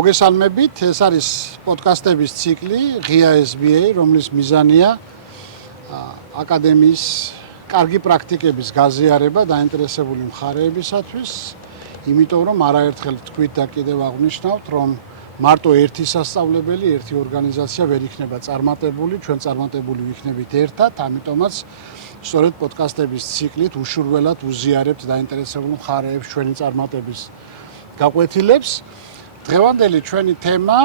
მოგესალმებით, ეს არის პოდკასტების ციკლი ღია SBA, რომლის მიზანია აკადემიის კარგი პრაქტიკების გაზიარება დაინტერესებული მხარეებისათვის, იმიტომ რომ არაერთხელ ვთქვით და კიდევ აღვნიშნავთ, რომ მარტო ერთი სასწავლებელი, ერთი ორგანიზაცია ვერ იქნება წარმატებული, ჩვენ წარმატებული ვიქნებით ერთად, ამიტომაც სწორედ პოდკასტების ციკლით უშურველად უზიარებთ დაინტერესებულ მხარეებს ჩვენი წარმატების გაკვეთილებს. დღევანდელი ჩვენი თემა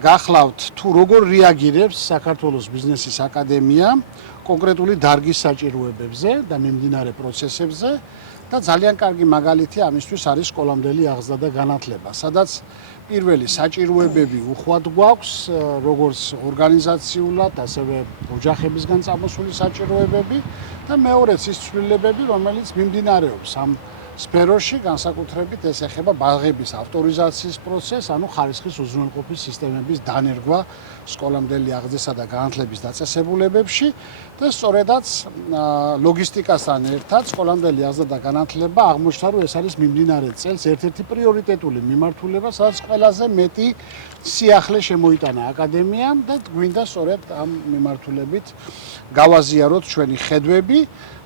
გახლავთ თუ როგორ რეაგირებს საქართველოს ბიზნესის აკადემია კონკრეტული დარგის საჭიროებებზე და მიმდინარე პროცესებზე და ძალიან კარგი მაგალითი ამისთვის არის სკოლამდელი აღზრდა და განათლება, სადაც პირველი საჭიროებები უხვად გვაქვს, როგორც ორგანიზაციულად, ასევე ოჯახებისგან წამოსული საჭიროებები და მეორეც ის ცვლილებები, რომელიც მიმდინარეობს ამ სფეროში, განსაკუთრებით ეს ეხება ბაღების ავტორიზაციის პროცესს, ანუ ხარისხის უზრუნველყოფის სისტემების დანერგვა სკოლამდელი აღზრდისა და განათლების დაწესებულებებში და სწორედაც ლოგისტიკასთან ერთად სკოლამდელი აღზრდა და განათლება აღმოჩნდა, რომ ეს არის მიმდინარე წელს ერთ-ერთი პრიორიტეტული მიმართულება, სადაც ყველაზე მეტი სიახლე შემოიტანა აკადემიამ და გვინდა სწორედ ამ მიმართულებით გავაზიაროთ ჩვენი ხედვები.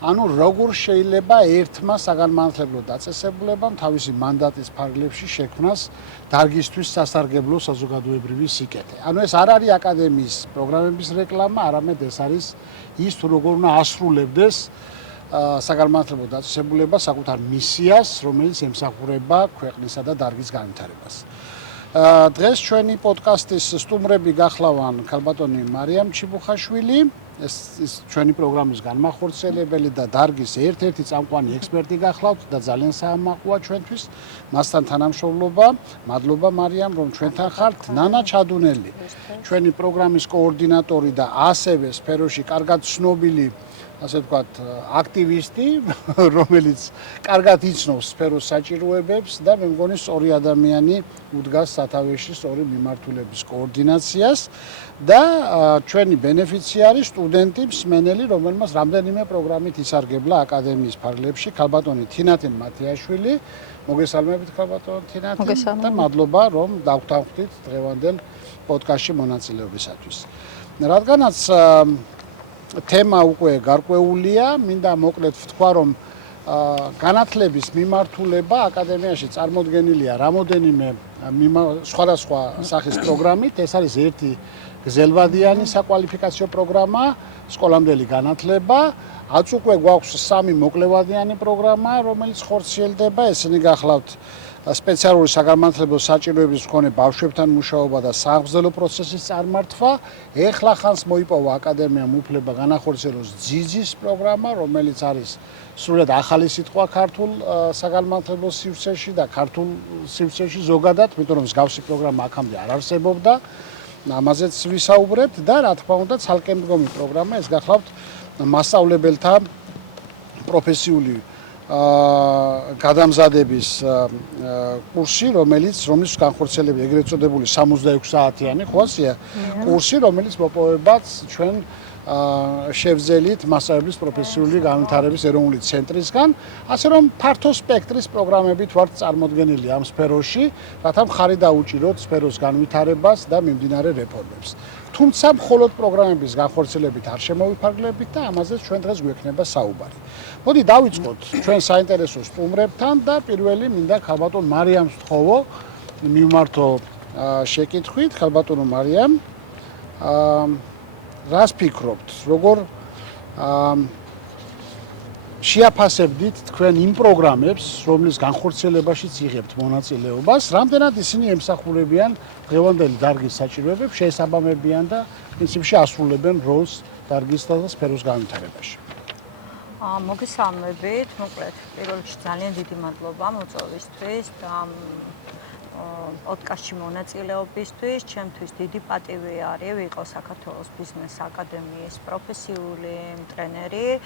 ანუ როგორ შეიძლება ერთმა საგანმანათლებლო დაწესებულებამ თავისი მანდატის ფარგლებში შექმნას დარგისთვის სასარგებლო საზოგადოებრივი სიკეთე. ანუ ეს არ არის აკადემიის პროგრამების რეკლამა, არამედ ეს არის ის თუ როგორ უნდა ასრულებდეს საგანმანათლებლო დაწესებულება საკუთარ მისიას, რომელიც ემსახურება ქვეყნისა და დარგის განვითარებას. დღეს ჩვენი პოდკასტის სტუმრები გახლავან ქალბატონი მარიამ ჩიბუხაშვილი, ეს ჩვენი პროგრამის განმახორციელებელი და დარგის ერთ-ერთი წამყვანი ექსპერტი გახლავთ და ძალიან საამაყოა ჩვენთვის მასთან თანამშრომლობა. მადლობა მარიამ, რომ ჩვენთან ხართ. ნანა ჩადუნელი, ჩვენი პროგრამის კოორდინატორი და ასევე სფეროში კარგად ცნობილი, ასე ვთქვათ, აქტივისტი, რომელიც კარგად იცნობს სფეროს საჭიროებებს და მე მგონი სწორი ადამიანი უდგას სათავეში სწორი მიმართულების კოორდინაციას და ჩვენი ბენეფიციარი სტუდენტი მსმენელი, რომელმაც რამდენიმე პროგრამით ისარგებლა აკადემიის ფარგლებში, ქალბატონი თინათინ მათიაშვილი. მოგესალმებით ქალბატონ თინათინ და მადლობა, რომ დავთანხმდით დღევანდელ პოდკასტში მონაწილეობისათვის. რადგანაც თემა უკვე გარკვეულია, მინდა მოკლედ ვთქვა, რომ განათლების მიმართულება აკადემიაში წარმოდგენილია რამოდენიმე სხვადასხვა სახის პროგრამით. ეს არის ერთი გზელვადიანი საკვალიფიკაციო პროგრამა, სკოლამდელი განათლება. აც უკვე გვაქვს სამი მოკლევადიანი პროგრამა, რომელიც ხორციელდება. ესენი გახლავთ სპეციალური საგანმანათლებლო საჭიროების მქონე ბავშვებთან მუშაობა და სააღმრძელო პროცესის წარმართვა. ეხლა ხანს მოიპოვა აკადემიამ უფლება განახორციელოს ძიძის პროგრამა, რომელიც არის სრულად ახალი სიტყვა ქართულ საგანმანათლებლო სივრცეში და ქართულ სივრცეში ზოგადად, იმიტომ რომ მსგავსი პროგრამა აქამდე არ არსებობდა. ამაზეც ვისაუბრებთ და რა თქმა უნდა ცალკე მდგომი პროგრამა, ეს გახლავთ მასწავლებელთა პროფესიული გადამზადების კურსი, რომლის განხორციელება ეგრეთ წოდებული 66 საათიანი ხواسია კურსი, რომელიც მოპოვებაც ჩვენ შევძელით მასწავლებლის პროფესიული განვითარების ეროვნული ცენტრისგან, ასე რომ ფართო სპექტრის პროგრამებით ვართ წარმოდგენილი ამ სფეროში, რათა მხარი დაუჭიროთ სფეროს განვითარებას და მიმდინარე რეფორმებს. თუმცა მხოლოდ პროგრამების განხორციელებით არ შემოვიფარგლებით და ამაზეც ჩვენ დღეს გვექნება საუბარი. მოდი დავიწყოთ ჩვენ საინტერესო სტუმრებთან და პირველი მინდა ქალბატონ მარიამს ვთხოვო მიმართო შეკითხვით. ქალბატონო მარიამ, რას ფიქრობთ, როგორ შეაფასებდით თქვენ იმ პროგრამებს, რომლის განხორციელებაშიც იღებთ მონაწილეობას, რამდენად ისინი ემსახურებიან დღევანდელი დარგის საჭიროებებს, შეესაბამებიან და პრინციპში ასრულებენ როლს დარგის და სფეროს განვითარებაში? მოგესალმებით, მოკლედ, პირველ რიგში ძალიან დიდი მადლობა მოწვევისთვის და პოდკასტში მონაწილეობისთვის. ჩემთვის დიდი პატივი არის ვიყო საქართველოს ბიზნეს აკადემიის პროფესიული ტრენერი.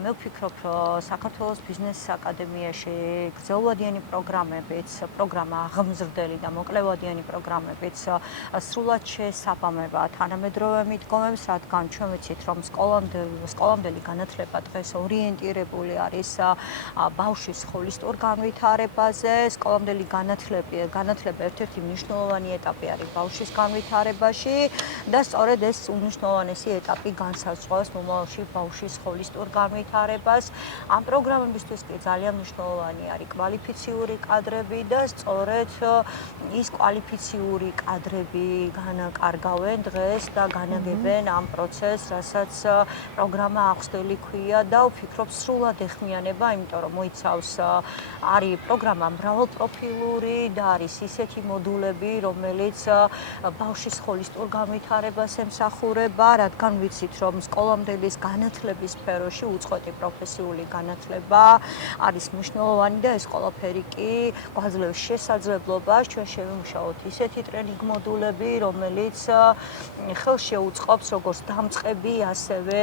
მე ვფიქრობ, რომ საქართველოს ბიზნეს აკადემიაში გრძელვადიანი პროგრამა აღმზრდელი და მოკლევადიანი პროგრამებით სრულად შეესაბამება თანამედროვე მიდგომებს, რადგან ჩვენ ვიცით, რომ სკოლამდელი განათლება დღეს ორიენტირებული არის ბავშვის ჰოლისტურ განვითარებაზე. სკოლამდელი განათლება ერთ-ერთი მნიშვნელოვანი ეტაპი არის ბავშვის განვითარებაში და სწორედ ეს უნიშნულოვანესი ეტაპი განსაზღვრავს მომავალში ბავშვის ჰოლისტურ განვითარებას. ამ პროგრამებისთვის კი ძალიან მნიშვნელოვანი არის კვალიფიციური კადრები და სწორედ ის კვალიფიციური კადრები განაკარგავენ დღეს და განაგებენ ამ პროცესს, რასაც პროგრამა აღსდელი ქვია და ვფიქრობ სრულად ეხმიანება, იმიტომ რომ მოიცავს არის პროგრამა მრავალპროფილური და არის ისეთი მოდულები, რომელიც ბავშვის ჰოლისტურ განვითარებას ემსახურება, რადგან ვიცით, რომ სკოლამდელის განათლების სფეროში უწყვეტი პროფესიული განათლება არის მნიშვნელოვანი და ეს ყველაფერი კი გვაძლევს შესაძლებლობას ჩვენ შევიმუშაოთ ისეთი ტრენინგ მოდულები, რომელიც ხელს შეუწყობს როგორც დამწყები, ასევე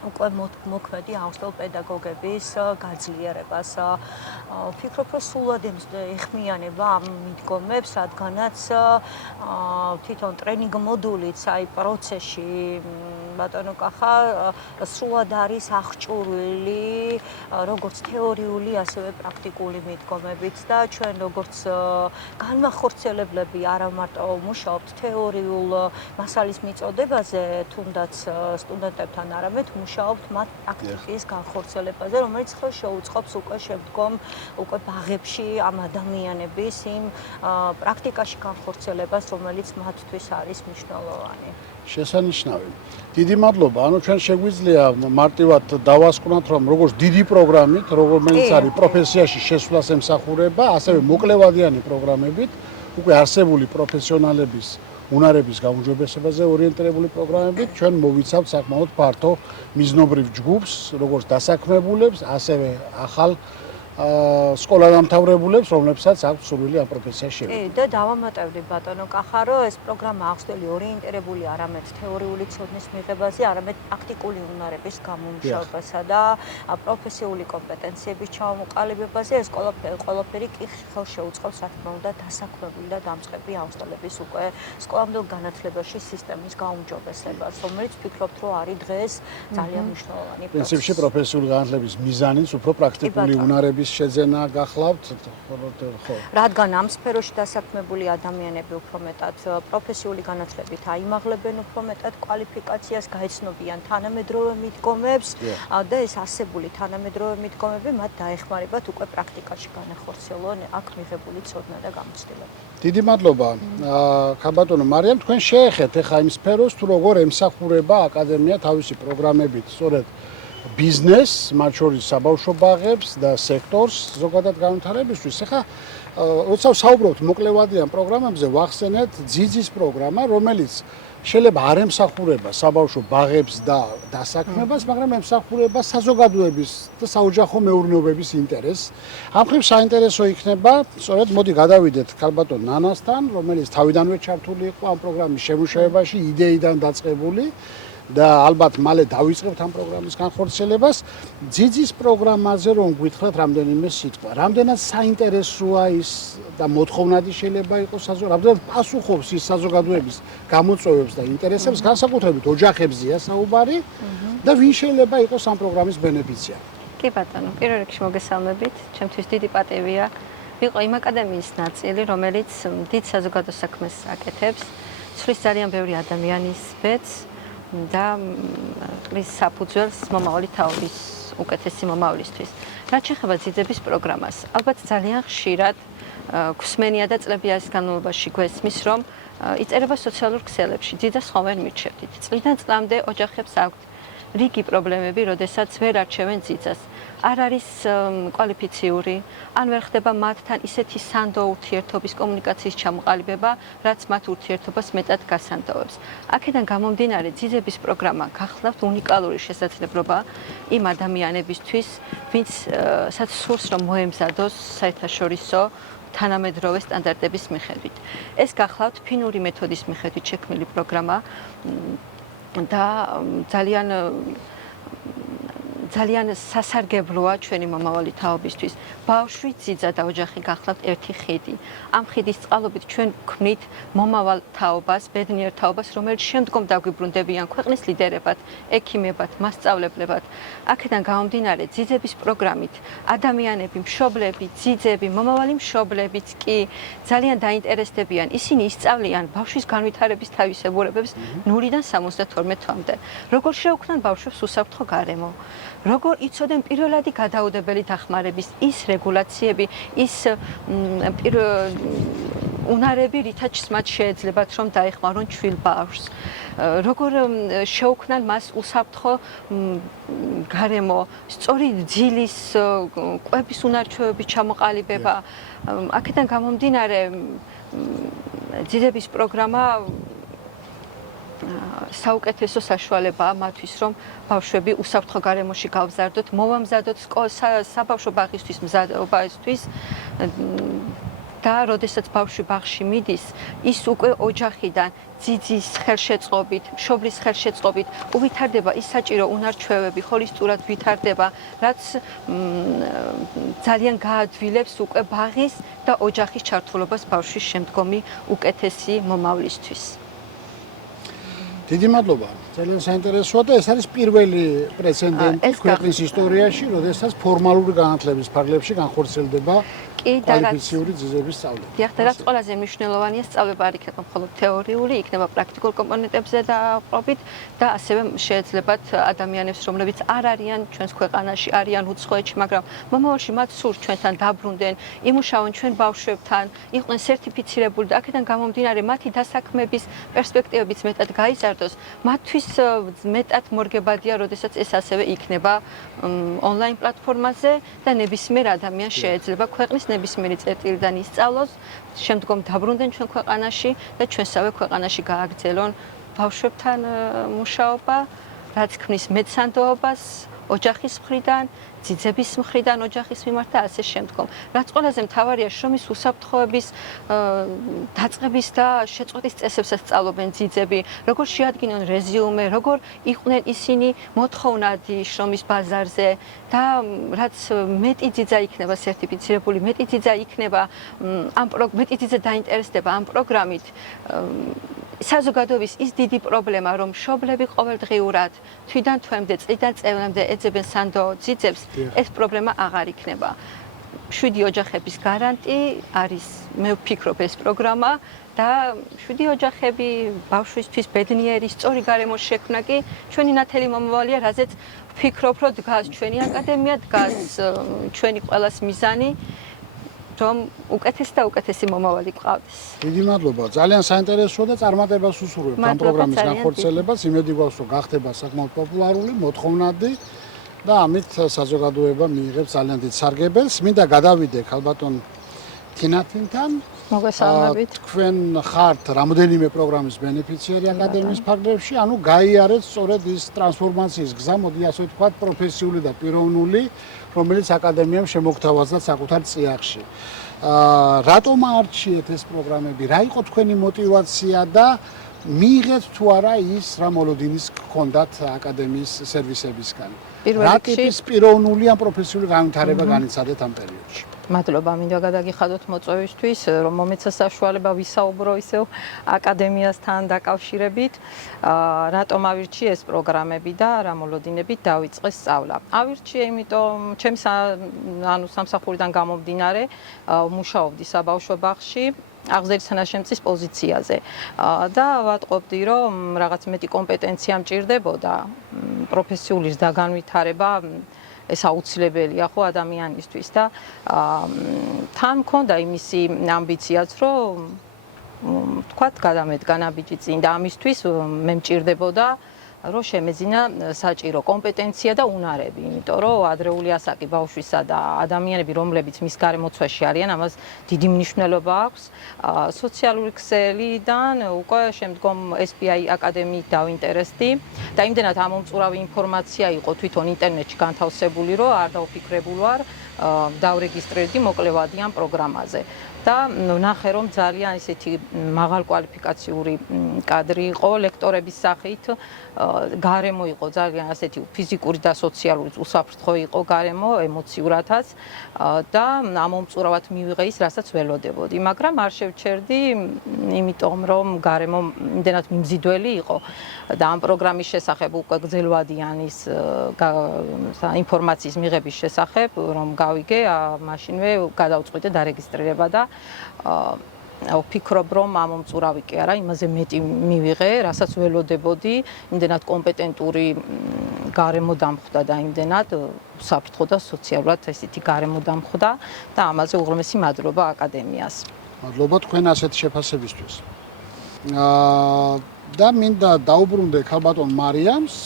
უკვე მოქმედი აუცილებლ პედაგოგების გაძლიერებას. ვფიქრობ, რომ სულად ეხმიანება ამ მიდგომებს, რადგანაც თვითონ ტრენინგ მოდულიც აი პროცესში ბატონო კახა სრულად არის აღჭურვილი როგორც თეორიული, ასევე პრაქტიკული მიდგომებით და ჩვენ როგორც განმახორციელებლები არა მარტო მუშაობთ თეორიულ მასალის მიწოდებაზე, თუნდაც სტუდენტებთან, არამედ მუშაობთ მათ პრაქტიკის განხორციელებაზე, რომელიც ხელს შეუწყობს უკვე შემდგომ უკვე ბაღებში ამ ადამიანების იმ პრაქტიკაში განხორციელებას, რომელიც მათთვის არის მნიშვნელოვანი. შესანიშნავი. დიდი მადლობა. ანუ ჩვენ შეგვიძლია მარტივად დავასკვნათ, რომ როგორც დიდი პროგრამით, რომელიც არის პროფესიაში შესვლას ემსახურება, ასევე მოკლევადიანი პროგრამებით, უკვე არსებული პროფესიონალების უნარების გაუმჯობესებაზე ორიენტირებული პროგრამებით ჩვენ მოვიცავთ საკმაოდ ფართო მიზნობრივ ჯგუფს, როგორც დასაქმებულებს, ასევე ახალ სკოლადამთავრებულებს, რომლებსაც აქვს სურვილი ამ პროფესიაში შევიდნენ. და დავამატებდი ბატონო კახა, რომ ეს პროგრამა აღსდელი ორიენტირებული არამედ თეორიული ცოდნის მიღებაზე, არამედ პრაქტიკული უნარების გამომუშავებასა და პროფესიული კომპეტენციების ჩამოყალიბებაზე. ეს ყველაფერი კი ხელს შეუწყობს, რა თქმა უნდა, დასაქმებული და დამწყები აუცილებლების უკვე სკოლამდელ განათლებაში სისტემის გაუმჯობესებას, რომელიც ვფიქრობთ, რომ არის დღეს ძალიან მნიშვნელოვანი პროცესი. პრინციპში პროფესიული განათლების მიზანიც უფრო პრაქტიკული უნარების შეძენა გახლავთ, ხო. რადგან ამ სფეროში დასაქმებული ადამიანები უფრო მეტად პროფესიული განათლებით აიმაღლებენ უფრო მეტად კვალიფიკაციას, გაეცნობიან თანამედროვე მიდგომებს და ეს ასებული თანამედროვე მიდგომები მათ დაეხმარებათ უკვე პრაქტიკაში განახორციელონ აქ მიღებული ცოდნა და გამოცდილება. დიდი მადლობა. ქაბატონო მარიამ, თქვენ შეეხეთ ახლა იმ სფეროს, თუ როგორ ემსახურება აკადემია თავისი პროგრამებით, სწორედ ბიზნესს, მათ შორის საბავშვო ბაღებს და სექტორს ზოგადად განვითარებისთვის. ახლა როცა ვსაუბრობთ მოკლევადიან პროგრამებზე, ვახსენეთ ძიძის პროგრამა, რომელიც შეიძლება არ ემსახურება საბავშვო ბაღებს და დასაქმებას, მაგრამ ემსახურება საზოგადოების და საოჯახო მეურნეობების ინტერესს. ამ მხრივ საინტერესო იქნება, სწორედ მოდი გადავიდეთ ქალბატონ ნანასთან, რომელიც თავიდანვე ჩართული იყო ამ პროგრამის შემუშავებაში, იდეიდან დაწყებული. და ალბათ მალე დავიწყებთ ამ პროგრამის განხორციელებას. ძიძის პროგრამაზე რომ გვითხრათ რამდენიმე სიტყვა. რამდენად საინტერესოა ის და მოთხოვნადი შეიძლება იყოს რამდენად პასუხობს ის საზოგადოების გამოწვევებს და ინტერესებს, განსაკუთრებით ოჯახებზეა საუბარი და ვინ შეიძლება იყოს ამ პროგრამის ბენეფიციარი. კი ბატონო, პირველ რიგში მოგესალმებით. ჩემთვის დიდი პატივია ვიყო იმ აკადემიის ნაწილი, რომელიც დიდ საზოგადო საქმეს აკეთებს, ცვლის ძალიან ბევრი ადამიანის ბედს და ყრის საფუძველს მომავალი თაობის უკეთესი მომავლისთვის. რაც შეეხება ძიძების პროგრამას, ალბათ ძალიან ხშირად გვსმენია და წლები არის განმავლობაში გვესმის, რომ იწერება სოციალურ ქსელებში, ძიძას ხომ ვერ მირჩევდით. წლიდან წლამდე ოჯახებს აქვთ რიგი პრობლემები, როდესაც ვერ არჩევენ ძიძას. არ არის კვალიფიციური, ან ვერ ხდება მათთან ისეთი სანდო ურთიერთობის კომუნიკაციის ჩამოყალიბება, რაც მათ ურთიერთობას მეტად გასანდოვებს. აქედან გამომდინარე, ძიძების პროგრამა გახლავთ უნიკალური შესაძლებლობა იმ ადამიანებისთვის, ვინცაც სურს რომ მოემზადოს საერთაშორისო თანამედროვე სტანდარტების მიხედვით. ეს გახლავთ ფინური მეთოდის მიხედვით შექმნილი პროგრამა და ძალიან ძალიან სასარგებლოა ჩვენი მომავალი თაობისთვის. ბავშვი, ძიძა და ოჯახი გახლავთ ერთი ხიდი. ამ ხიდის წყალობით ჩვენ გვქმნით მომავალ თაობას, ბედნიერ თაობას, რომელიც შემდგომ დაგვიბრუნდებიან ქვეყნის ლიდერებად, ექიმებად, მასწავლებლებად. აქედან გამომდინარე, ძიძების პროგრამით ადამიანები, მშობლები, ძიძები, მომავალი მშობლებიც კი ძალიან დაინტერესდებიან. ისინი ისწავლიან ბავშვის განვითარების თავისებურებებს 0-დან 72 თვამდე. როგორ შეუქმნან ბავშვებს უსაფრთხო გარემო, როგორ იცოდნენ პირველადი გადაუდებელი დახმარების ის რეგულაციები, ის უნარები, რითაც მათ შეეძლებათ რომ დაეხმარონ ჩვილ ბავშვს. როგორ შეუქმნან მას უსაფრთხო გარემო, სწორი ძილის კვების უნარჩვევების ჩამოყალიბება. აქედან გამომდინარე, ძიძების პროგრამა საუკეთესო საშუალებაა მათთვის, რომ ბავშვები უსაფრთხო გარემოში გავზარდოთ, მოვამზადოთ საბავშვო ბაღისთვის მზადობისთვის და როდესაც ბავშვი ბაღში მიდის, ის უკვე ოჯახიდან ძიძის ხელშეწყობით, მშობლის ხელშეწყობით უვითარდება ის საჭირო უნარჩვევები, ჰოლისტურად ვითარდება, რაც ძალიან გაადვილებს უკვე ბაღის და ოჯახის ჩართულობას ბავშვის შემდგომი უკეთესი მომავლისთვის. დიდი მადლობა. ძალიან საინტერესოა და ეს არის პირველი პრეცედენტი ქვეყნის ისტორიაში, როდესაც ფორმალური განათლების ფარგლებში განხორციელდება კვალიფიციური ძიძების სწავლება. დიახ, და რაც ყველაზე მნიშვნელოვანია, სწავლება არ იქნება მხოლოდ თეორიული, იქნება პრაქტიკულ კომპონენტებზე დაყრდნობით და ასევე შეეძლებათ ადამიანებს, რომლებიც არ არიან ჩვენს ქვეყანაში, არიან უცხოეთში, მაგრამ მომავალში მათ სურს ჩვენთან დაბრუნდნენ, იმუშაონ ჩვენ ბავშვებთან, იყვნენ სერტიფიცირებული და აქედან გამომდინარე მათი დასაქმების პერსპექტივებიც მეტად გაიზარდოს. მათთვის მეტად მორგებადია, როდესაც ეს ასევე იქნება ონლაინ პლატფორმაზე და ნებისმიერ ადამიანს შეეძლება ქვეყნის ნებისმიერი წერტილიდან ისწავლოს, შემდგომ დაბრუნდნენ ჩვენ ქვეყანაში და ჩვენსავე ქვეყანაში გააგრძელონ ბავშვებთან მუშაობა, რაც ქმნის მეცანდოობას ოჯახის მხრიდან, ძიძების მხრიდან ოჯახის მიმართ და ასე შემდგომ. რაც ყველაზე მთავარია, შრომის უსაფრთხოების დაწყების და შეწყვეტის წესებსაც სწავლობენ ძიძები, როგორ შეადგინონ რეზიუმე, როგორ იყვნენ ისინი მოთხოვნადი შრომის ბაზარზე და რაც მეტი ძიძა იქნება სერტიფიცირებული, მეტი ძიძა იქნება მეტი ძიძა დაინტერესდება ამ პროგრამით. საზოგადოების ის დიდი პრობლემა, რომ მშობლები ყოველდღიურად თვიდან თვემდე, წლიდან წლამდე ეძებენ სანდო ძიძებს, ეს პრობლემა აღარ იქნება. 7 ოჯახების გარანტი არის, მე ვფიქრობ, ეს პროგრამა და 7 ოჯახები ბავშვისთვის ბედნიერი, სწორი გარემოს შექმნა კი ჩვენი ნათელი მომავალია, რაზეც ვფიქრობ, რომ დგას ჩვენი აკადემია, დგას ჩვენი ყველას მიზანი. რომ უკეთესი და უკეთესი მომავალი გყავდეს. დიდი მადლობა. ძალიან საინტერესოა და წარმატებას უსურვებთ ამ პროგრამის განხორციელებას. იმედი გვაქვს, რომ გახდება საკმაოდ პოპულარული, მოთხოვნადი და ამით საზოგადოება მიიღებს ძალიან დიდ სარგებელს. მინდა გადავიდე ქალბატონ თინათინთან. მოგესალმებით. თქვენ ხართ რამოდენიმე პროგრამის ბენეფიციარი აკადემიის ფარგლებში, ანუ გაიარეთ სწორედ ის ტრანსფორმაციის გზა, მოდი ასე ვთქვათ, პროფესიული და პიროვნული, რომელიც აკადემიამ შემოგთავაზა საკუთარ წიაღში. რატომ არჩიეთ ეს პროგრამები? რა იყო თქვენი мотиваცია და მიიღეთ თუ არა ის რა მოლოდინის გქონდათ აკადემიის სერვისებისგან? რა ტიპის პიროვნული ან პროფესიული განვითარება განიცადეთ ამ პერიოდში? მადლობა, მინდა გადაგიხადოთ მოწვევისთვის, რომ მომეცა საშუალება ვისაუბრო ისევ აკადემიასთან დაკავშირებით, რატომ ავირჩიე ეს პროგრამები და რა მოლოდინებით დავიწყე სწავლა. ავირჩიე, იმიტომ ჩემი სამსახურიდან გამომდინარე, მუშაობდი საბავშვო ბაღში, აღზრდის თანაშემწის პოზიციაზე და ვატყობდი, რომ რაღაც მეტი კომპეტენცია მჭირდებოდა, პროფესიული ზრდა-განვითარება ეს აუცილებელია ხო ადამიანისთვის და თან მქონდა იმისი ამბიციაც, რომ თქვათ გადამედგა ნაბიჯი წინ და ამისთვის მე მჭირდებოდა რომ შემეძინა საჭირო კომპეტენცია და უნარები, იმიტომ რომ ადრეული ასაკი ბავშვისა და ადამიანები, რომლებიც მის გარემოცვაში არიან, ამას დიდი მნიშვნელობა აქვს. სოციალური ქსელიდან უკვე შემდგომ SPI აკადემიით დავინტერესდი და იმდენად ამომწურავი ინფორმაცია იყო თვითონ ინტერნეტში განთავსებული, რომ არ დავფიქრებულ ვარ, დავრეგისტრირდი მოკლევადიან პროგრამაზე. და ნახე რომ ძალიან ისეთი მაღალ კვალიფიკაციური კადრი იყო ლექტორების სახით, გარემო იყო ძალიან ასეთი ფიზიკური და სოციალური უსაფრთხო იყო გარემო ემოციურადაც და ამომწურავად მივიღე ის, რასაც ველოდებოდი, მაგრამ არ შევჩერდი, იმიტომ რომ გარემო იმდენად მიმზიდველი იყო და ამ პროგრამის შესახებ უკვე გრძელვადიანის ინფორმაციის მიღების შესახებ რომ გავიგე, მაშინვე გადავწყვიტე დარეგისტრირება და ვფიქრობ რომ ამომწურავი კი არა, იმაზე მეტი მივიღე, რასაც ველოდებოდი, იმდენად კომპეტენტური გარემო დამხვდა და იმდენად საფრთხო და სოციალურად ესეთი გარემო დამხვდა და ამაზე უღრმესი მადლობა აკადემიას. მადლობა თქვენ ასეთ შეფასებისთვის. და მინდა დაუბრუნდე ქალბატონ მარიამს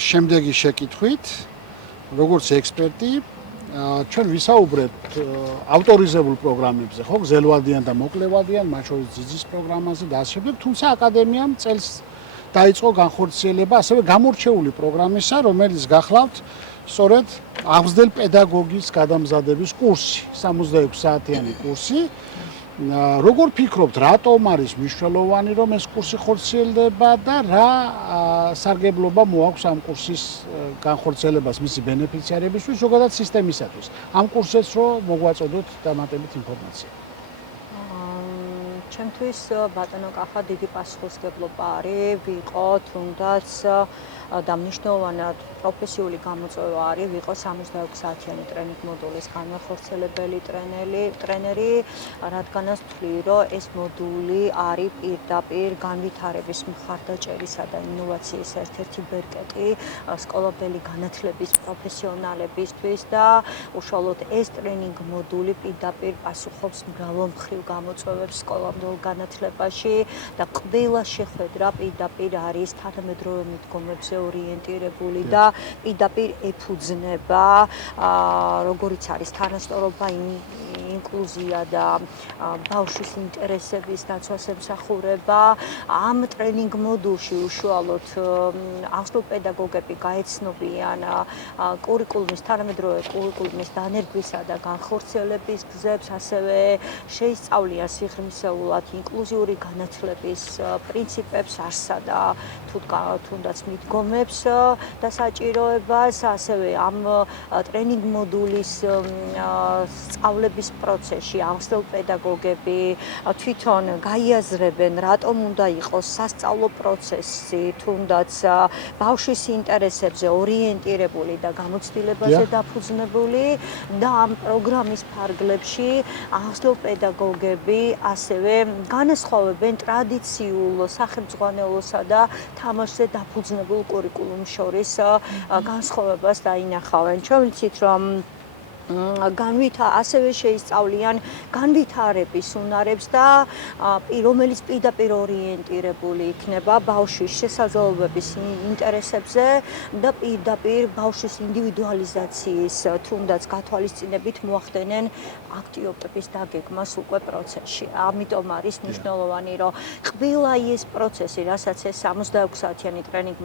შემდეგი შეკითხვით, როგორც ექსპერტი ჩვენ ვისაუბრებთ ავტორიზებულ პროგრამებზე, ხო, გზელვადიან და მოკლევადიან, მათ შორის ძიძის პროგრამაზე და ასე შემდეგ, თუმცა აკადემიამ წელს დაიწყო განხორციელება ასევე გამორჩეული პროგრამისა, რომელიც გახლავთ სწორედ აღზრდელ პედაგოგის გადამზადების კურსი, 66 საათიანი კურსი. როგორ ფიქრობთ, რატომ არის მნიშვნელოვანი რომ ეს კურსი ხორციელდება და რა სარგებლობა მოაქვს ამ კურსის განხორციელებას მისი ბენეფიციარებისთვის, ზოგადად სისტემისათვის? ამ კურსებს რო მოგვაწოდოთ დამატებით ინფორმაცია. ჩემთვის ბატონო კახა დიდი პასუხისმგებლობა არის ვიყო თუნდაც და მნიშვნელოვნად პროფესიული გამოწვევა არის ვიყო 66 საათიანი ტრენინგ მოდულის განახორციელებელი ტრენერი, რადგანაც ვთვლი, რომ ეს მოდული არის პირდაპირ განვითარების მხარდაჭერისა და ინოვაციის ერთ-ერთი ბერკეტი სკოლობელი განათლების პროფესიონალებისთვის და უშუალოდ ეს ტრენინგ მოდული პირდაპირ პასუხობს მრავალმხრივ გამოწვევებს სკოლამდელ განათლებაში და ყველა შეხვედრა პირდაპირ არის თანამედროვე მიდგომებზე ორიენტირებული და პირდაპირ ეფუძნება როგორიც არის თანასწორობა, ინკლუზია და ბავშვის ინტერესების დაცვას ემსახურება. ამ ტრენინგ მოდულში უშუალოდ აღზრდილი პედაგოგები გაეცნობიან კურიკულუმის თანამედროვე კურიკულუმის დანერგვისა და განხორციელების გზებს, ასევე შეისწავლიან სიღრმისეულად ინკლუზიური განათლების პრინციპებს, არსსა და თუნდაც მიდგომებს და საჭიროებას, ასევე ამ ტრენინგ მოდულის სწავლების პროცესში აღზრდილი პედაგოგები თვითონ გაიაზრებენ, რატომ უნდა იყოს სასწავლო პროცესი თუნდაც ბავშვის ინტერესებზე ორიენტირებული და გამოცდილებაზე დაფუძნებული და ამ პროგრამის ფარგლებში აღზრდილი პედაგოგები ასევე განასხვავებენ ტრადიციულ სახელმძღვანელოსა და თამაშზე დაფუძნებულ კურიკულუმს შორის განსხვავებას დაინახავენ. ჩვენ ვიცით, რომ ასევე შეისწავლიან განვითარების უნარებს და რომელიც პირდაპირ ორიენტირებული იქნება ბავშვის შესაძლებლობების ინტერესებზე და პირდაპირ ბავშვის ინდივიდუალიზაციის თუნდაც გათვალისწინებით მოახდენენ აქტივობების დაგეგმას უკვე პროცესში. ამიტომ არის მნიშვნელოვანი, რომ ყველა ეს პროცესი, რასაც ეს 66 საათიანი ტრენინგ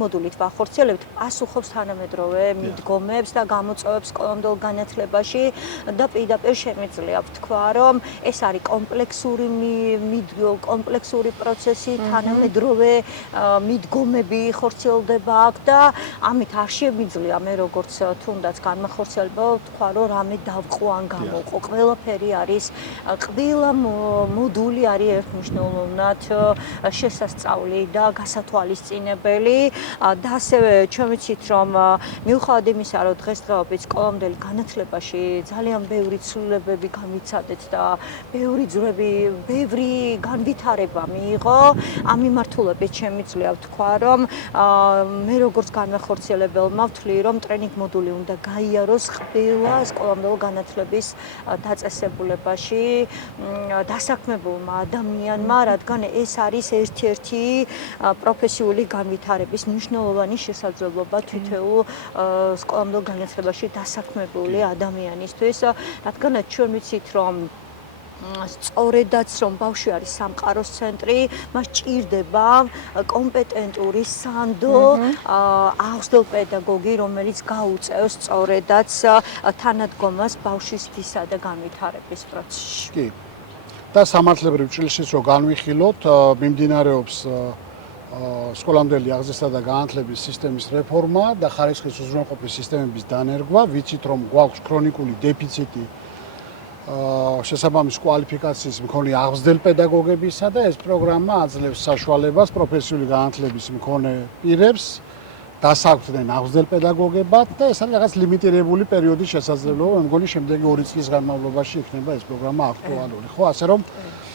მოდულით ვახორციელებთ, პასუხობს თანამედროვე მიდგომებს და გამოწვევებს სკოლამდელ განათლებაში და პირდაპირ შემიძლია ვთქვა, რომ ეს არის კომპლექსური პროცესი, თანამედროვე მიდგომები ხორციელდება აქ და ამით არ შემიძლია მე როგორც თუნდაც განმახორციელება ვთქვა, რომ რამე დავყო ან გამოვყო. ყველაფერი არის, ყველა მოდული არის ერთმნიშვნელოვნად შესასწავლი და გასათვალისწინებელი და ასევე ჩვენ ვიცით, რომ მიუხედავად იმისა, რომ დღესდღეობით სკოლამდელი განათლებაში ძალიან ბევრი ცვლილებები განვიცადეთ და ბევრი განვითარება მიიღო, ამ მიმართულებით შემიძლია ვთქვა, რომ მე როგორც განმახორციელებელმა ვთვლი, რომ ტრენინგ მოდული უნდა გაიაროს ყველა სკოლამდელ განათლების დაწესებულებაში დასაქმებულმა ადამიანმა, რადგან ეს არის ერთ-ერთი პროფესიული განვითარების მნიშვნელოვანი შესაძლებლობა თითოეულ სკოლამდელ განათლებაში დასაქმებული ადამიანისთვის, რადგანაც ჩვენ ვიცით, რომ სწორედაც რომ ბავშვი არის სამყაროს ცენტრი, მას ჭირდება კომპეტენტური სანდო აღზრდელ პედაგოგი, რომელიც გაუწევს სწორედაც თანადგომას ბავშვის დისა და განვითარების პროცესში. კი. და სამართლებრივ ჭრილშიც რო განვიხილოთ, მიმდინარეობს სკოლამდელი აღზრდისა და განათლების სისტემის რეფორმა და ხარისხის უზრუნველყოფის სისტემების დანერგვა, ვიცით რომ გვაქვს ქრონიკული დეფიციტი შესაბამის კვალიფიკაციის მქონე აღზრდელ პედაგოგებისა და ეს პროგრამა აძლევს საშუალებას პროფესიული განათლების მქონე პირებს დასაქმდნენ აღზრდელ პედაგოგებად და ეს არის რაღაც ლიმიტირებული პერიოდის შესაძლებლობა, მე მგონი შემდეგი 2 წლის განმავლობაში იქნება ეს პროგრამა აქტუალური, ხო, ასე რომ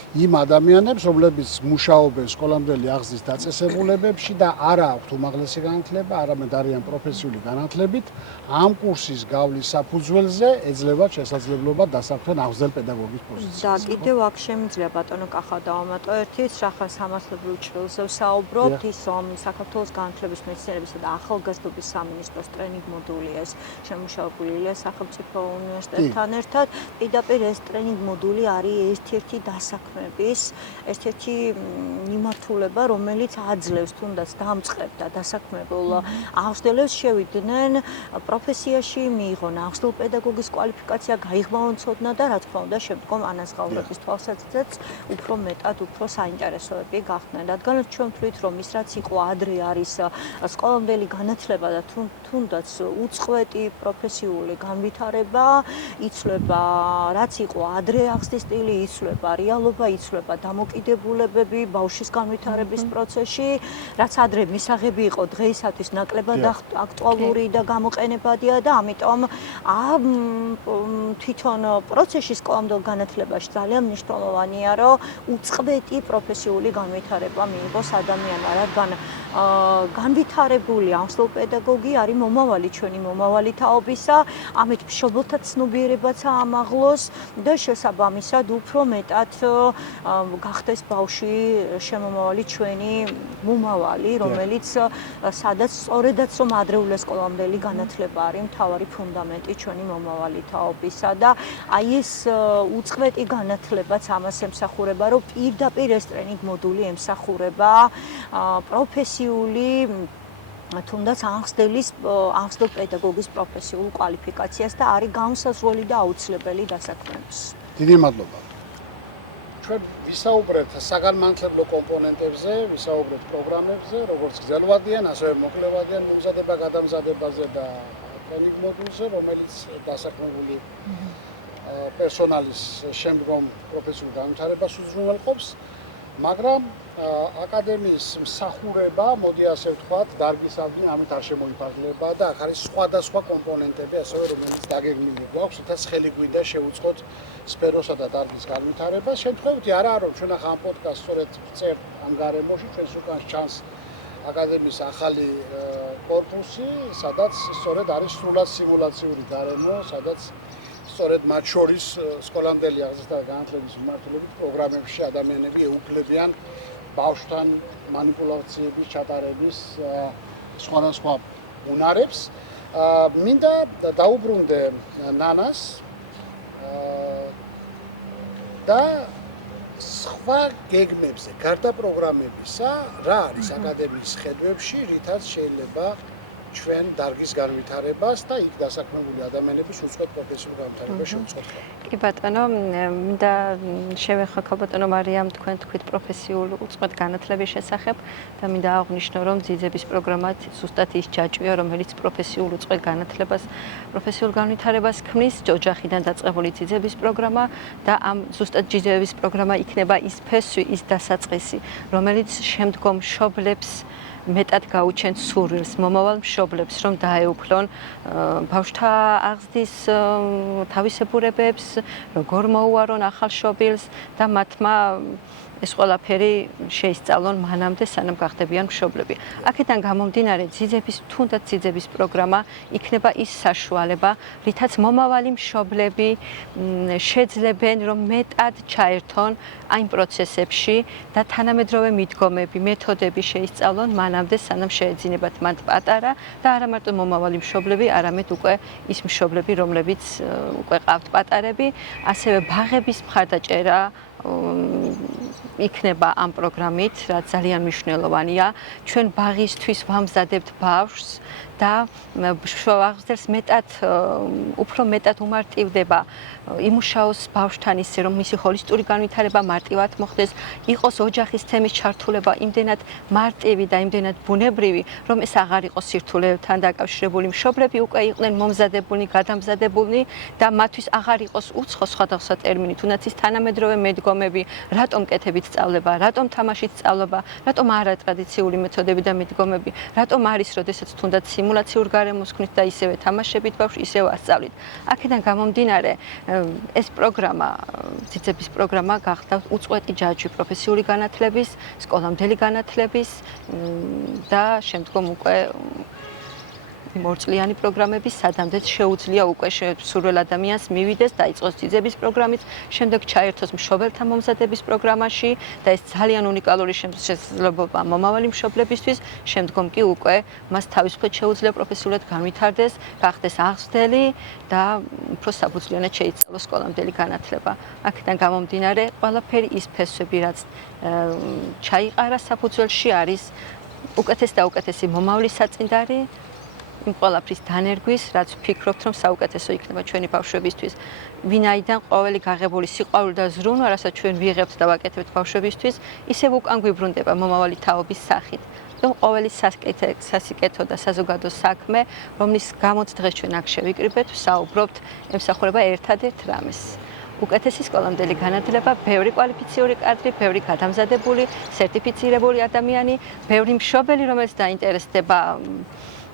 იმ ადამიანებს, რომლებიც მუშაობენ სკოლამდელი აღზრდის დაწესებულებებში და არ აქვთ უმაღლესი განათლება, არამედ არიან პროფესიული განათლებით, ამ კურსის გავლის საფუძველზე ეძლევათ შესაძლებლობა დასაქმდნენ აღზრდელ პედაგოგის პოზიციას. და კიდევ აქ შემიძლია ბატონო კახა დავამატო ერთის, რახან სამართლებრივ ჭრილზე ვსაუბრობთ, ის რომ საქართველოს განათლების მეცნიერებისა და ახალგაზრდობის სამინისტროს ტრენინგ მოდული ეს შემუშავებულია სახელმწიფო უნივერსიტეტთან ერთად. პირდაპირ ეს ტრენინგ მოდული არის ერთ-ერთი დასაქმების, ერთ-ერთი მიმართულება, რომელიც აძლევს თუნდაც დამწყებ და დასაქმებულ აღზრდელებს შევიდნენ პროფესიაში, მიიღონ აღზრდელ პედაგოგის კვალიფიკაცია, გაიღბაონ ცოდნა და რა თქმა უნდა შემდგომ ანაზღაურების თვალსაზრისით უფრო მეტად უფრო საინტერესოები გახდნენ. რადგან ჩვენ ვთვლით, რომ ის რაც იყო ადრე არის სკოლამდელი განათლება და თუნდაც უწყვეტი პროფესიული განვითარება, იცვლება რაც იყო ადრე აღზრდის სტილი, იცვლება რეალობა, იცვლება დამოკიდებულებები ბავშვის განვითარების პროცესში, რაც ადრე მისაღები იყო დღეისათვის ნაკლებად აქტუალური და გამოყენებადია და ამიტომ თვითონ პროცესში სკოლამდელ განათლებაში ძალიან მნიშვნელოვანია, რომ უწყვეტი პროფესიული განვითარება მიიღოს ადამიანმა, რადგან განვითარებული აღზრდელ პედაგოგი არის მომავალი ჩვენი მომავალი თაობისა, ამით მშობელთა ცნობიერებაც ამაღლოს და შესაბამისად უფრო მეტად გახდეს ბავშვი შემომავალი ჩვენი მომავალი, რომელიც სადაც სწორედაც რომ ადრეული სკოლამდელი განათლება არის მთავარი ფუნდამენტი ჩვენი მომავალი თაობისა და აი ეს უწყვეტი განათლებაც ამას ემსახურება, რომ პირდაპირ ეს ტრენინგ მოდული ემსახურება პროფესიული თუნდაც აღზრდელ პედაგოგის პროფესიულ კვალიფიკაციას და არის განსაზღვრელი და აუცილებელი დასაქმების. დიდი მადლობა. ჩვენ ვისაუბრებთ საგანმანათლებლო კომპონენტებზე, ვისაუბრებთ პროგრამებზე, როგორც გრძელვადიან, ასევე მოკლევადიან მომზადება-გადამზადებაზე და ტრენინგ მოდულზე, რომელიც დასაქმებული პერსონალის შემდგომ პროფესიულ განვითარებას უზრუნველყოფს, მაგრამ აკადემიის მსახურება, მოდი ასე ვთქვათ, დარგისავდნი ამით არ შემოიფარგლება და აქ არის სხვადასხვა კომპონენტები, ასევე რომელიც დაგეგმილი გვაქვს, რითაც ხელი გვინდა შევუწყოთ სფეროსა და დარგის განვითარებას. შემთხვევითი არა, რომ ჩვენ ახლა ამ პოდკასტს სწორედ ვწერთ ამ გარემოში, ჩვენს უკან ჩანს აკადემიის ახალი კორპუსი, სადაც სწორედ არის სრულად სიმულაციური გარემო, სადაც სწორედ მათ შორის სკოლამდელი აღზრდის და განათლების მიმართულებით პროგრამებში ადამიანები ეუფლებიან ბავშვთან მანიპულაციების ჩატარების სხვადასხვა უნარებს. მინდა დაუბრუნდე ნანას და სხვა გეგმებზე, გარდა პროგრამებისა, რა არის აკადემიის ხედვებში, რითაც შეიძლება ჩვენ დარგის განვითარებას და იქ დასაქმებული ადამიანების უწყვეტ პროფესიულ განვითარებას შევუწყოთ. კი ბატონო, მინდა შევეხო ბატონო მარიამ თქვენ თქვით პროფესიულ უწყვეტ განათლების შესახებ და მინდა აღვნიშნო, რომ ძიძების პროგრამა ზუსტად ის ჯაჭვია, რომელიც პროფესიულ უწყვეტ განათლებას, პროფესიულ განვითარებას ქმნის, ოჯახიდან დაწყებული ძიძების პროგრამა და ამ ზუსტად ძიძების პროგრამა იქნება ის ფესვი, ის დასაწყისი, რომელიც შემდგომ მშობლებს მეტად გაუჩენთ სურვილს, მომავალ მშობლებს, რომ დაეუფლონ ბავშვთა აღზრდის თავისებურებებს, როგორ მოუარონ ახალ შობილს და მათმა ეს ყველაფერი შეისწავლონ მანამდე, სანამ გახდებიან მშობლები. აქედან გამომდინარე, თუნდაც ძიძების პროგრამა იქნება ის საშუალება, რითაც მომავალი მშობლები შეძლებენ, რომ მეტად ჩაერთონ აი იმ პროცესებში და თანამედროვე მიდგომები, მეთოდები შეისწავლონ მანამდე, სანამ შეეძინებათ მათ პატარა და არა მარტო მომავალი მშობლები, არამედ უკვე ის მშობლები, რომლებიც უკვე ყავთ პატარები, ასევე ბაღების მხარდაჭერა იქნება ამ პროგრამით, რაც ძალიან მნიშვნელოვანია. ჩვენ ბაღისთვის ვამზადებთ ბავშვს და ბავშვს უფრო მეტად უმარტივდება იმუშაოს ბავშვთან ისე, რომ მისი ჰოლისტური განვითარება მარტივად მოხდეს, იყოს ოჯახის თემის ჩართულება იმდენად მარტივი და იმდენად ბუნებრივი, რომ ეს აღარ იყოს სირთულეებთან დაკავშირებული. მშობლები უკვე იყვნენ მომზადებულნი, გადამზადებულნი და მათთვის აღარ იყოს უცხო სხვადასხვა ტერმინი, თუნდაც ის თანამედროვე მედგომები, რატომ კეთებით სწავლება, რატომ თამაშით სწავლება, რატომ არა ტრადიციული მეთოდები და მედგომები, რატომ არის, როდესაც თუნდაც სიმულაციურ გარემოს ვქნით და ისევე თამაშებით ბავშვი, ისევ ასწავლით. აქედან გამომდინარე, ეს პროგრამა, ძიძების პროგრამა გახდა უწყვეტი ჯაჭვი პროფესიული განათლების, სკოლამდელი განათლების და შემდგომ უკვე მორწლიანი პროგრამების სადამდეც შეუძლია უკვე სურველ ადამიანს მივიდეს, დაიწყოს ძიძების პროგრამით, შემდეგ ჩაერთოს მშობელთა მომზადების პროგრამაში და ეს ძალიან უნიკალური შესაძლებლობა მომავალი მშობლებისთვის, შემდგომ კი უკვე მას თავისუფლად შეუძლია პროფესიულად განვითარდეს, გახდეს აღზრდელი და უფრო საფუძვლიანად შეისწავლოს სკოლამდელი განათლება. აქედან გამომდინარე, ყველაფერი ის ფესვები, რაც ჩაიყარა საფუძველში, არის უკეთეს და უკეთესი მომავლის საწინდარი, იმ ყველაფრის დანერგვის, რაც ვფიქრობთ, რომ საუკეთესო იქნება ჩვენი ბავშვებისთვის. ვინაიდან ყოველი გაღებული სიყვარული და ზრუნვა, რასაც ჩვენ ვიღებთ და ვაკეთებთ ბავშვებისთვის, ისევ უკან გვიბრუნდება მომავალი თაობის სახით. და ყოველი სასიკეთო და საზოგადო საქმე, რომლის გამოც დღეს ჩვენ აქ შევიკრიბეთ, ვსაუბრობთ, ემსახურება ერთადერთ რამეს. უკეთესი სკოლამდელი განათლება, ბევრი კვალიფიციური კადრი, ბევრი გადამზადებული, სერტიფიცირებული ადამიანი, ბევრი მშობელი, რომელიც დაინტერესდება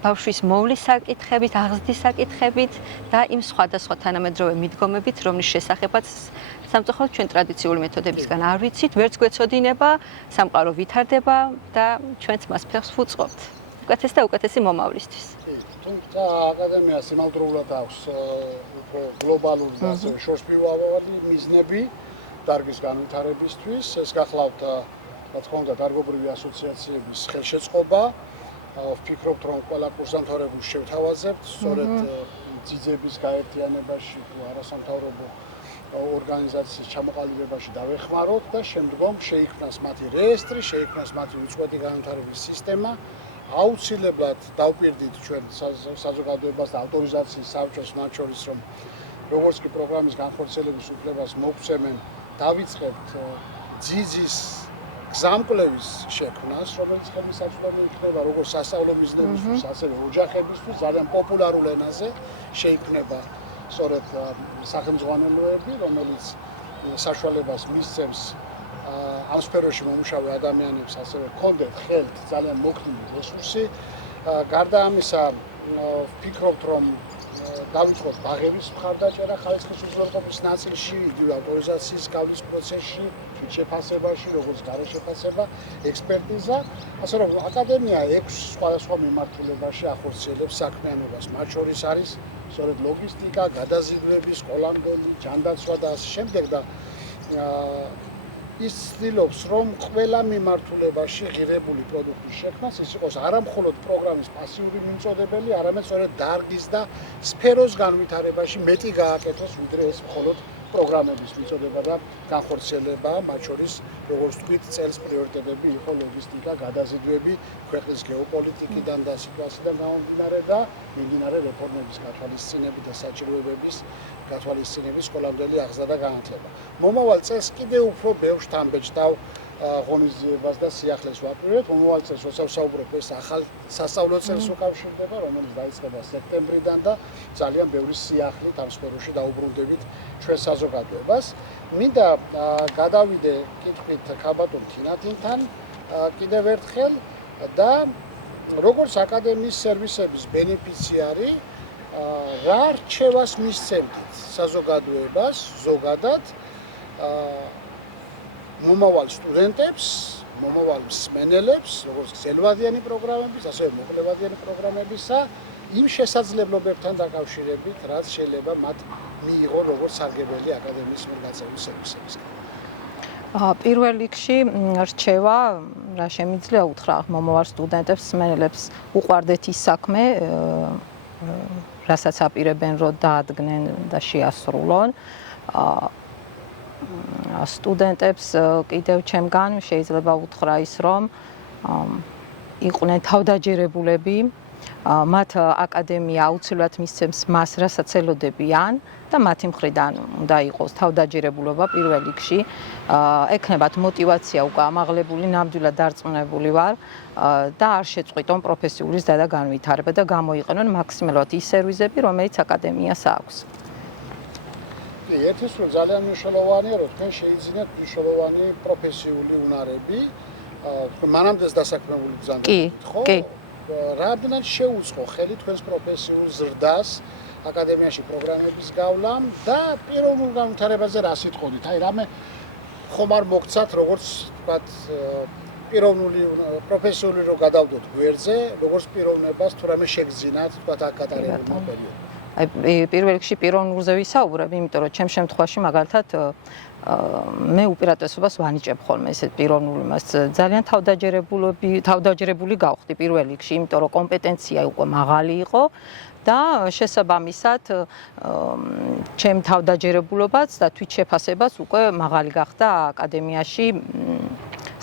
ბავშვის მოვლის საკითხებით, აღზრდის საკითხებით და იმ სხვადასხვა თანამედროვე მიდგომებით, რომლის შესახებაც სამწუხაროდ ჩვენ ტრადიციული მეთოდებისგან არ ვიცით, ვერც გვეცოდინება, სამყარო ვითარდება და ჩვენც მას ფეხს ვუწყობთ. უკეთეს და უკეთესი მომავლისთვის. თუმცა აკადემია სიმავდროულად აქვს უფრო გლობალური და ასევე შორსმიუვავალი მიზნები დარგის განვითარებისთვის. ეს გახლავთ, რა თქმა უნდა, დარგობრივი ასოციაციების ხელშეწყობა. ვფიქრობთ, რომ ყველა კურსდამთავრებულს შევთავაზებთ, სწორედ ძიძების გაერთიანებაში თუ არასამთავრობო ორგანიზაციის ჩამოყალიბებაში დავეხმაროთ და შემდგომ შეიქმნას მათი რეესტრი, შეიქმნას მათი უწყვეტი განვითარების სისტემა. აუცილებლად დავპირდით ჩვენ საზოგადოებას და ავტორიზაციის საბჭოს, მათ შორის, რომ როგორც კი პროგრამის განხორციელების უფლებას მოგცემენ, დავიწყებთ ძიძის გზამკვლევის შექმნას, რომელიც ხელმისაწვდომი იქნება როგორც სასწავლო მიზნებისთვის, ასევე ოჯახებისთვის, ძალიან პოპულარულ ენაზე შეიქმნება სწორედ სახელმძღვანელოები, რომელიც საშუალებას მისცემს ამ სფეროში მომუშავე ადამიანებს ასევე ჰქონდეთ ხელთ ძალიან მოქნილი რესურსი. გარდა ამისა, ვფიქრობთ, რომ დავიწყოთ ბაღების მხარდაჭერა ხალხის უზრუნველყოფის ნაწილში, იგივე ავტორიზაციის გავლის პროცესში, შეფასებაში, როგორც გარეშეფასება, ექსპერტიზა, ასე რომ აკადემია 6 სხვადასხვა მიმართულებაში ახორციელებს საქმიანობას. მათ შორის არის სწორედ ლოგისტიკა, გადაზიდვები, სკოლამდელი, ჯანდაცვა და ასე შემდეგ და ის ცდილობს, რომ ყველა მიმართულებაში ღირებული პროდუქტის შექმნას ის იყოს არა მხოლოდ პროგრამის პასიური მიმწოდებელი, არამედ სწორედ დარგის და სფეროს განვითარებაში მეტი გააკეთოს, ვიდრე ეს მხოლოდ პროგრამების მიწოდება და განხორციელება, მათ შორის, როგორც თქვით, წელს პრიორიტეტები იყო ლოგისტიკა, გადაზიდვები, ქვეყნის გეოპოლიტიკიდან და სიტუაციიდან გამომდინარე და მიმდინარე რეფორმების გათვალისწინებით და საჭიროებების გათვალისწინებით სკოლამდელი აღზრდა და განათლება. მომავალ წელს კიდევ უფრო ბევრ შთამბეჭდავ ღონისძიებას და სიახლეს ვაპირებთ. მომავალ წელს როცა ვსაუბრობ, ეს ახალ სასწავლო წელს უკავშირდება, რომელიც დაიწყება სექტემბრიდან და ძალიან ბევრი სიახლით ამ სფეროში დაუბრუნდებით ჩვენ საზოგადოებას. მინდა გადავიდე კითხვით ქალბატონ თინათინთან კიდევ ერთხელ და როგორც აკადემიის სერვისების ბენეფიციარი რა რჩევას მისცემთ საზოგადოებას ზოგადად მომავალ სტუდენტებს, მომავალ მსმენელებს, როგორც გრძელვადიანი პროგრამების, ასევე მოკლევადიანი პროგრამებისა იმ შესაძლებლობებთან დაკავშირებით, რაც შეიძლება მათ მიიღონ როგორც სარგებელი აკადემიის მიერ გაწეული სერვისებისგან. პირველ რიგში რჩევა, რა შემიძლია უთხრა მომავალ სტუდენტებს, მსმენელებს უყვარდეთ ის საქმე, რასაც აპირებენ, რომ დაადგნენ და შეასრულონ. სტუდენტებს კიდევ ჩემგან შეიძლება უთხრა ის, რომ იყვნენ თავდაჯერებულები, მათ აკადემია აუცილებლად მისცემს მას, რასაც ელოდებიან და მათი მხრიდან უნდა იყოს თავდაჯერებულობა პირველ რიგში. ექნებათ მოტივაცია უკვე ამაღლებული, ნამდვილად დარწმუნებული ვარ და არ შეწყვიტონ პროფესიული ზრდა და განვითარება და გამოიყენონ მაქსიმალურად ის სერვისები, რომელიც აკადემიას აქვს. ერთის რომ ძალიან მნიშვნელოვანია, რომ თქვენ შეიძინათ მნიშვნელოვანი პროფესიული უნარები, მანამდეც დასაქმებული ბრძანებით, ხო? რამდენად შეუწყო ხელი თქვენს პროფესიულ ზრდას აკადემიაში პროგრამების გავლამ და პიროვნულ განვითარებაზე რა სიტყოდით? აი რამე ხომ არ მოგცათ, როგორც ვთქვათ, პიროვნული პროფესიული რო გადავდოთ გვერდზე, როგორც პიროვნებას თუ რამე შეგძინათ, ვთქვათ, აქ გატარებულმა პერიოდში. აი პირველ რიგში პიროვნულზე ვისაუბრებ, იმიტომ რომ ჩემ შემთხვევაში მაგალითად მე უპირატესობას ვანიჭებ ხოლმე ესეთ პიროვნულ იმას. ძალიან თავდაჯერებული გავხდი პირველ რიგში, იმიტომ რომ კომპეტენცია უკვე მაღალი იყო და შესაბამისად ჩემ თავდაჯერებულობაც და თვითშეფასებას უკვე მაღალი გახდა აკადემიაში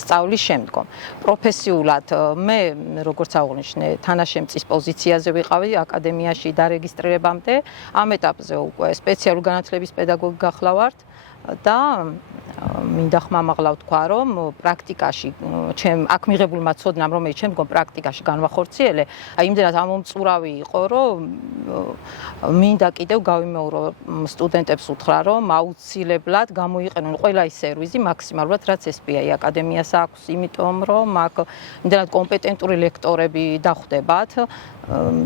სწავლის შემდგომ. პროფესიულად მე როგორც აღნიშნე, თანაშემწის პოზიციაზე ვიყავი აკადემიაში დარეგისტრირებამდე, ამ ეტაპზე უკვე სპეციალური განათლების პედაგოგი გახლავართ და მინდა ხმამაღლა ვთქვა, რომ პრაქტიკაში აქ მიღებულმა ცოდნამ, რომელიც შემდგომ პრაქტიკაში განვახორციელე, აი იმდენად ამომწურავი იყო, რომ მინდა კიდევ გავიმეორო სტუდენტებს უთხრა, რომ აუცილებლად გამოიყენონ ყველა ის სერვისი მაქსიმალურად, რაც SPI აკადემიას აქვს, იმიტომ რომ აქ იმდენად კომპეტენტური ლექტორები დახვდებათ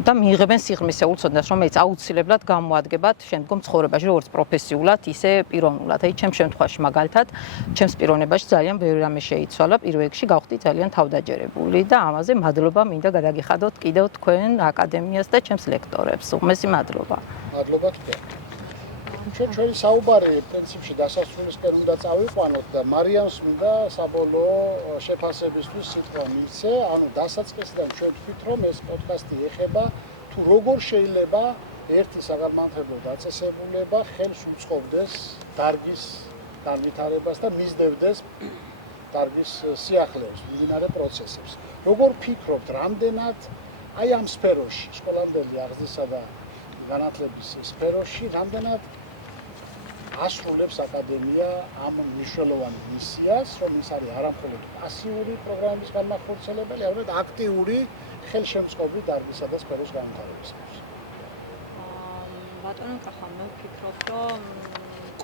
და მიიღებენ სიღრმისეულ ცოდნას, რომელიც აუცილებლად გამოადგებათ შემდგომ ცხოვრებაში, როგორც პროფესიულად, ისე პიროვნულად. აი ჩემ შემთხვევაში მაგალითად, ჩემს პიროვნებაში ძალიან ბევრი რამე შეიცვალა, პირველ რიგში გავხდი ძალიან თავდაჯერებული და ამაზე მადლობა მინდა გადაგიხადოთ კიდევ თქვენ აკადემიას და ჩემს ლექტორებს. უმეტესი მადლობა. მადლობა თქვენ. ჩვენი საუბარი პრინციპში დასასრულისკენ უნდა წავიყვანოთ და მარიამს მინდა საბოლოო შეფასებისთვის სიტყვა მისცე, ანუ დასაწყისიდან ჩვენ ვთქვით, რომ ეს პოდკასტი ეხება თუ როგორ შეიძლება ერთი საგანმანათლებლო დაწესებულება ხელს უწყობდეს დარგის განვითარებას და მისდევდეს დარგის სიახლეებს, მიმდინარე პროცესებს. როგორ ფიქრობთ, რამდენად აი ამ სფეროში, სკოლამდელი აღზრდისა და განათლების სფეროში, რამდენად ასრულებს აკადემია ამ მნიშვნელოვან მისიას, რომ ის არის არამხოლოდ პასიური პროგრამების განმახორციელებელი, არამედ აქტიური ხელშემწყობი დარგისა და სფეროს განვითარებისათვის. ბატონო კახა, მე ვფიქრობ, რომ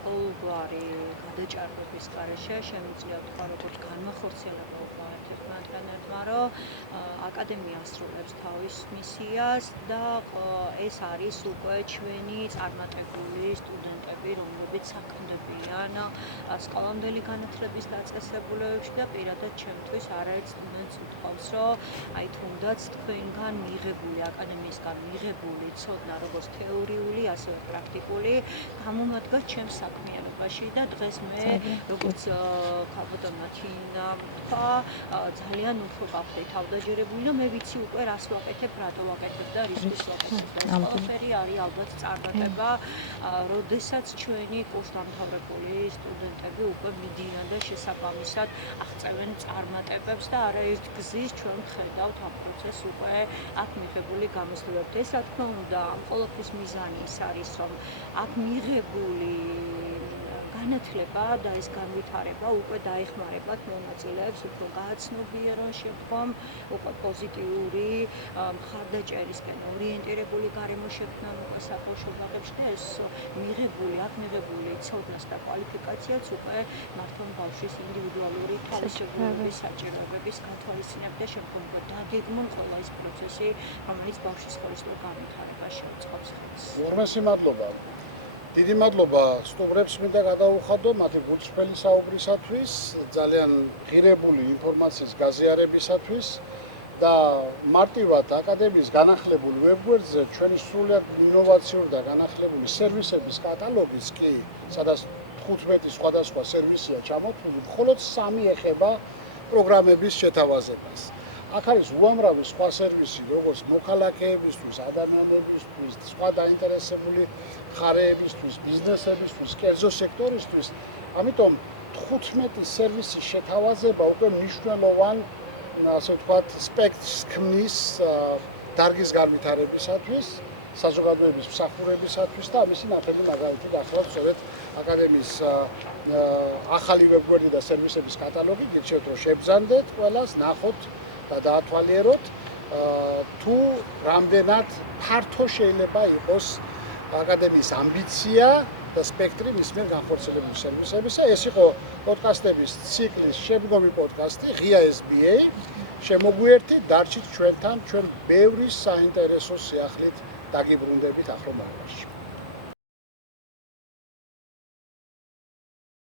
ყოველგვარი გადაჭარბების გარეშე შემიძლია თქვა, როგორც განმახორციელება ერთმანეთმა, რომ აკადემია ასრულებს თავის მისიას და ეს არის უკვე ჩვენი წარმატებული სტუდენტები, რომლებიც საქმდებიან სკოლამდელი განათლების დაწესებულებებში და პირადად ჩემთვის არაერთ სტუდენტს უთხოვს, რომ აი თუნდაც თქვენგან მიღებული აკადემიისგან მიღებული ცოდნა, როგორც თეორიული, ასევე პრაქტიკული, გამომადგა ჩემს საქმიანობაში და დღეს მე როგორც ქალბატონმა თინა თქვა, ძალიან უფრო გავხდი თავდაჯერებული და მე ვიცი უკვე რას ვაკეთებ, რატო ვაკეთებ და რისთვის ვაკეთებ. ყველაფერი არის ალბათ წარმატება, როდესაც ჩვენი კურსდამთავრებული სტუდენტები უკვე მიდიან და შესაბამისად აღწევენ წარმატებებს და არაერთ გზის ჩვენ ვხედავთ ამ პროცესს უკვე აქ მიღებული გამოსვლებად. ეს რა თქმა უნდა, ამ ყოველთვის მიზანი ის არის, რომ აქ მიღებული განათლება და ეს განვითარება უკვე დაეხმარებათ მონაწილეებს, უფრო გააცნობიერონ შემდგომ, უკვე პოზიტიური მხარდაჭერისკენ ორიენტირებული გარემო შექმნან უკვე საბავშვო ბაღებში და ეს მიღებული ცოდნას და კვალიფიკაციაც უკვე მართონ ბავშვის ინდივიდუალური თავისებურების საჭიროებების გათვალისწინებთ და შემდგომ უკვე დაგეგმონ ყველა ის პროცესი, რომელიც ბავშვის ხორცლურ განვითარებას შეუწყობს ხელს. ორმესი მადლობა. დიდი მადლობა სტუმრებს მინდა გადავუხადო მათი გულწრფელი საუბრისათვის, ძალიან ღირებული ინფორმაციის გაზიარებისათვის და მარტივად აკადემიის განახლებულ ვებგვერდზე ჩვენი სრულად ინოვაციური და განახლებული სერვისების კატალოგიც კი, სადაც 15 სხვადასხვა სერვისია ჩამოთვლილი, მხოლოდ 3 ეხება პროგრამების შეთავაზებას. აქ არის უამრავი სხვა სერვისი, როგორც მოქალაქეებისთვის, ადამიანებისთვის, სხვა დაინტერესებული მხარეებისთვის, ბიზნესებისთვის, კერძო სექტორისთვის. ამიტომ 15 სერვისის შეთავაზება უკვე მნიშვნელოვან, ასე ვთქვათ, სპექტრს ქმნის დარგის განვითარებისათვის, საზოგადოების მსახურებისათვის და ამისი ნათელი მაგალითი გახლავთ სწორედ აკადემიის ახალი ვებგვერდი და სერვისების კატალოგი. გირჩევთ რომ შევბრძანდეთ ყველას, ნახოთ და დაათვალიეროთ თუ რამდენად ფართო შეიძლება იყოს აკადემიის ამბიცია და სპექტრი მის მიერ განხორციელებული სერვისებისა. ეს იყო პოდკასტების ციკლის შემდგომი პოდკასტი ღია SBA. შემოგვიერთით, დარჩით ჩვენთან, ჩვენ ბევრი საინტერესო სიახლით დაგიბრუნდებით ახლო მომავალში.